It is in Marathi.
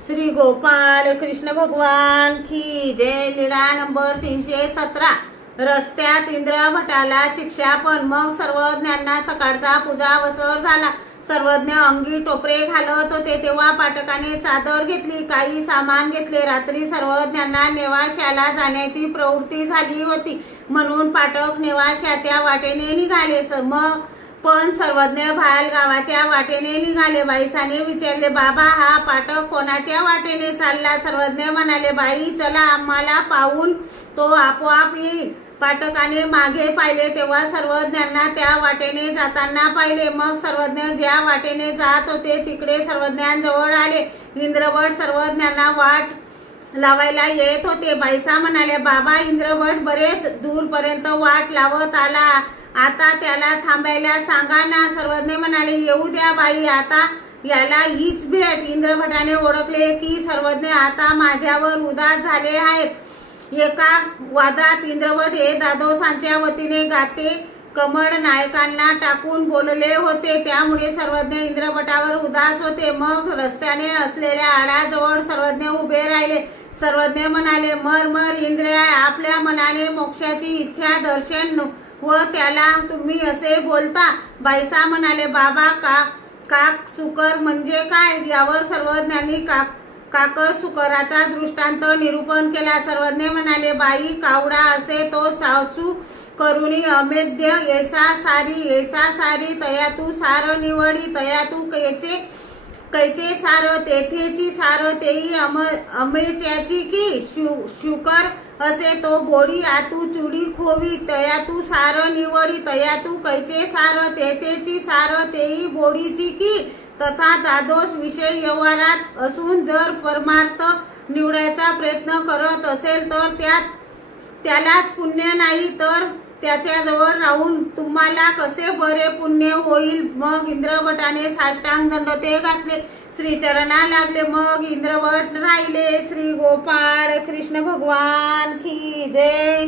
श्री गोपाळ कृष्ण भगवान की जय। लीळा नंबर 317। रस्त्यात इंद्र भटाला शिक्षा पण मग सर्वज्ञांना सकाळचा पूजा वसर झाला। सर्वज्ञ अंगी टोपरे घालत होते तेव्हा पाटकाने चादर घेतली, काही सामान घेतले। रात्री सर्वज्ञांना नेवाश्याला जाण्याची प्रवृत्ती झाली होती म्हणून पाटक नेवाश्याच्या वाटेने निघाले। मग पण सर्वज्ञ भायल गावाच्या वाटेने निघाले। बाईसाने विचारले, बाबा हा पाटक कोणाच्या वाटेने चालला? सर्वज्ञ म्हणाले, बाई चला, आम्हाला पाहून तो आपोआप येईल। पाटकाने मागे पाहिले तेव्हा सर्वज्ञांना त्या वाटेने जाताना पाहिले। मग सर्वज्ञ ज्या वाटेने जात होते तिकडे सर्वज्ञांजवळ आले। इंद्रभट सर्वज्ञांना वाट लावायला येत होते। बाईसा म्हणाले, बाबा इंद्रभट बरेच दूरपर्यंत वाट लावत आला, आता त्याला थांबायला सांगा ना। सर्वज्ञ म्हणाले, येऊ द्या बाई, आता याला हीच भेट। इंद्रभटाने ओळखले की सर्वज्ञ आता माझ्यावर उदास झाले आहेत। एका वादात इंद्रभट हे दादोसांच्या वतीने गाते कमळ नायकांना टाकून बोलले होते, त्यामुळे सर्वज्ञ इंद्रभटावर उदास होते। मग रस्त्याने असलेल्या आडाजवळ सर्वज्ञ उभे राहिले। सर्वज्ञ म्हणाले, मर मर इंद्र, आपल्या मनाने मोक्षाची इच्छा दर्शन व त्याला तुम्ही असे बोलता? बाईसा म्हणाले, बाबा काक सुकर म्हणजे काय? यावर सर्वज्ञांनी काकळ सुकराचा दृष्टांत निरूपण केला। सर्वज्ञ म्हणाले, बाई कावडा असे तो चावचू करुणी अमेद्य ऐसा सारी तया तू सार निवडी, तया तू कैचे सार तेथेची सार तेही अमेच्याची की शुकर असे तो बोडी आतू चुडी खोवी, तया तू सार निवडी, तया तू कैचे सार तेथेची सार तेही बोडीची की। तथा दादोस विषय व्यवहारात असून जर परमार्थ निवडायचा प्रयत्न करत असेल तर त्यालाच पुण्य नाही तर त्याच्याजवळ राहून तुम्हाला कसे बरे पुण्य होईल? मग इंद्रभटाने साष्टांग दंड ते घातले, श्रीचरणा लागले, मग इंद्रभट राहिले। श्री गोपाळ कृष्ण भगवान की जय।